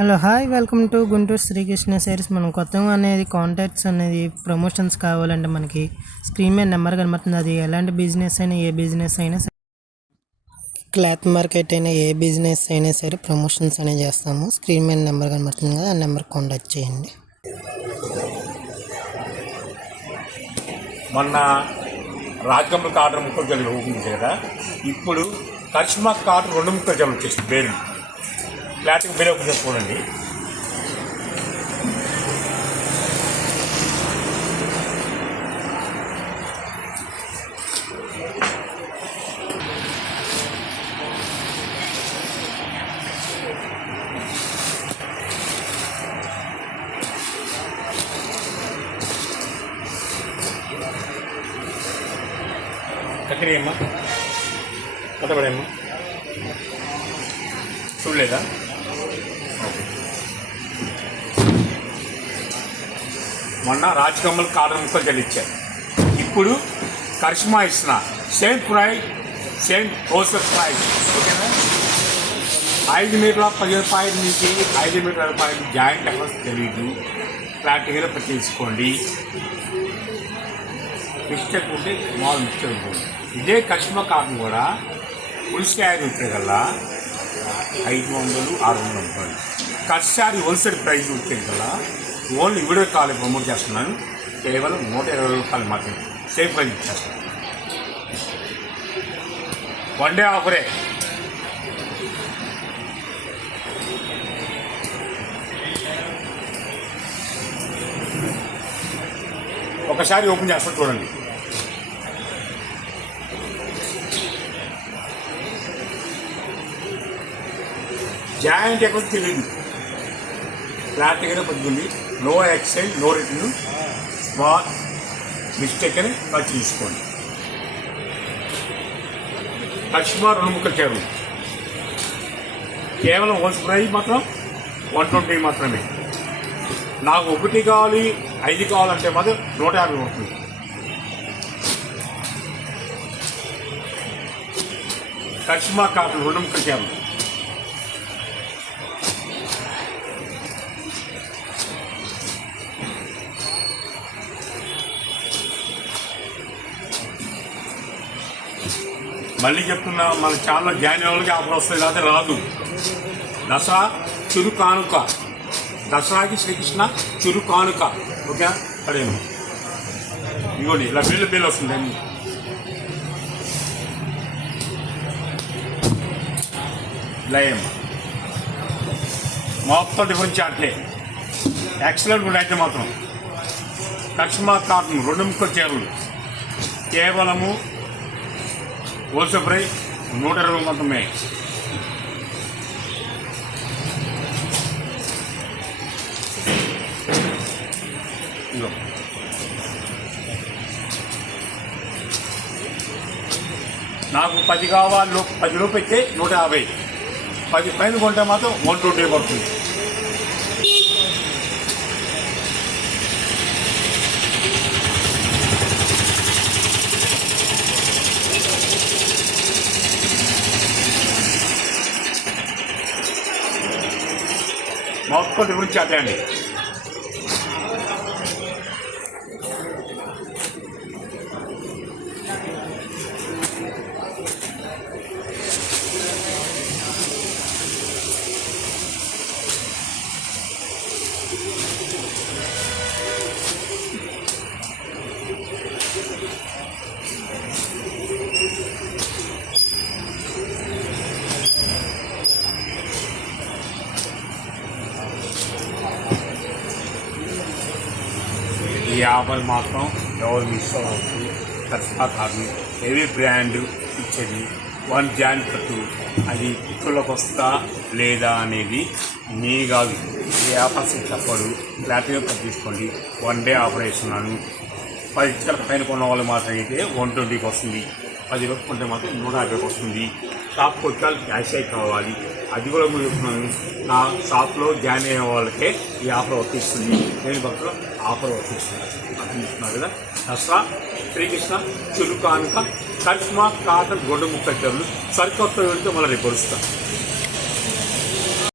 Hello hi welcome to Guntur Srikrishna Sarees. మనం కొత్తగా అనేది కాంటాక్ట్స్ అనేది ప్రమోషన్స్ కావాలంటే మనకి స్క్రీన్ మీద నెంబర్ కనబడుతుంది. అది ఎలాంటి బిజినెస్ అయినా ఏ బిజినెస్ అయినా సరే, క్లాత్ మార్కెట్ అయినా ఏ బిజినెస్ అయినా సరే ప్రమోషన్స్ అనేవి చేస్తాము. స్క్రీన్ మీద నెంబర్ కనబడుతుంది కదా, ఆ నెంబర్ కాంటాక్ట్ చేయండి. మొన్న రాజకమల్ కాటన్ ముక్కలు జల్లు ఓపెన్ కదా, ఇప్పుడు కరిష్మా కాటన్ 2 ముక్కలు జల్లు వచ్చేసింది. పేరు ఫ్లాట్కి పేరు ఓపెన్ చేసుకోండి. ఎక్కడేమ్మా కొత్తపడేమ్మా చూడలేదా? మొన్న రాజకమల్ కాటన్ ముక్కలు చెల్లించారు. ఇప్పుడు కరిష్మా ఇస్తున్నా. Same price, same wholesale price. ఓకేనా? 5 మీటర్ల 10 రూపాయలు నుంచి 5 మీటర్ల రూపాయలు జాయింట్ అకౌంట్స్ తెలియదు. ప్రాక్టికల్గా పట్టించుకోండి. మిస్టేక్ ఉంటే స్మాల్ మిస్టేక్ ఉంటుంది. ఇదే కరిష్మా కాటన్ కూడా ఫుల్ శారీ ఉంటే కల్లా 500-600 రూపాయలు. కట్ శారీ హోల్సేల్ ప్రైస్ ఉంటే కల్లా ఓన్లీ వీడియో కాల్ ప్రమోట్ చేస్తున్నాను. కేవలం 120 రూపాయలు మాత్రమే సేఫ్ ప్రైస్ ఇచ్చేస్తాను. 1 డే ఆఫరే. ఒకసారి ఓపెన్ చేస్తాను చూడండి. జాయింట్ ఎక్కడ తెలియదు. ఫ్లాట్గా పడుతుంది. No exchange, no return. Small mistake అని పర్చేసుకోండి. కరిష్మా 2 ముక్కలు చేరు. కేవలం హోల్సేల్ ప్రైస్ మాత్రం 120 మాత్రమే. నాకు 1 కావాలి 5 కావాలంటే మాత్రం 150 పడుతుంది. కరిష్మా కాటన్ 2 ముక్కలు చేరు. మళ్ళీ చెప్తున్నా, మన ఛానల్ జాయిన్ అవ్వడానికి ఆఫర్ వస్తుంది, లేకపోతే రాదు. దసరా చురు కానుక, దసరాకి శ్రీకృష్ణ చురు కానుక. ఓకే అదేమో ఇదిగోండి, ఇలా బిల్లు వస్తుంది. అన్ని లయం మొత్తం డిఫరెంట్ చాట్లే ఎక్సలెంట్ కూడా. అయితే మాత్రం కరిష్మా కాటన్ 2 ముక్కలు చీరలు కేవలము హోల్సేల్ ప్రైస్ 120 మాత్రమే. నాకు 10 కావాలి, 10 రూపాయలు అయితే 150. 10 పైన కొంటే మాత్రం 120 పడుతుంది. మొత్తం గురించి చేద్దాండి. ఈ ఆఫర్ మాత్రం ఎవరు మిస్ అవ్వచ్చు. కరిష్మా కాటన్ హెవీ బ్రాండ్ ఇచ్చేది 1 జాయింట్ కట్టు. అది పిక్కులకు వస్తా లేదా అనేది నీ కాదు, ఏ ఆఫర్స్ చెప్పడు. ఫ్లాట్గా కట్ తీసుకోండి. 1 డే ఆఫర్ వేస్తున్నాను. 10 చిక్కల పైన కొన్న వాళ్ళు మాత్రం అయితే 120కి వస్తుంది. 10 రూపాయలు కొంటే మాత్రం 150కి వస్తుంది. షాప్కి వచ్చాలి క్యాష్ అయి కావాలి. అది కూడా మీరు చెప్తున్నాను. నా షాప్లో జాయిన్ అయ్యే వాళ్ళకే ఈ ఆఫర్ వర్తిస్తుంది. నేను భక్తులు ఆఫర్ వర్తిస్తుంది. అర్థిస్తున్నారు కదా. దసరా శ్రీకృష్ణ చురు కానుక కరిష్మా కాటన్ 2 ముక్కలు చీరలు సరికొత్త వెళ్తే మళ్ళీ రేపు వస్తాను.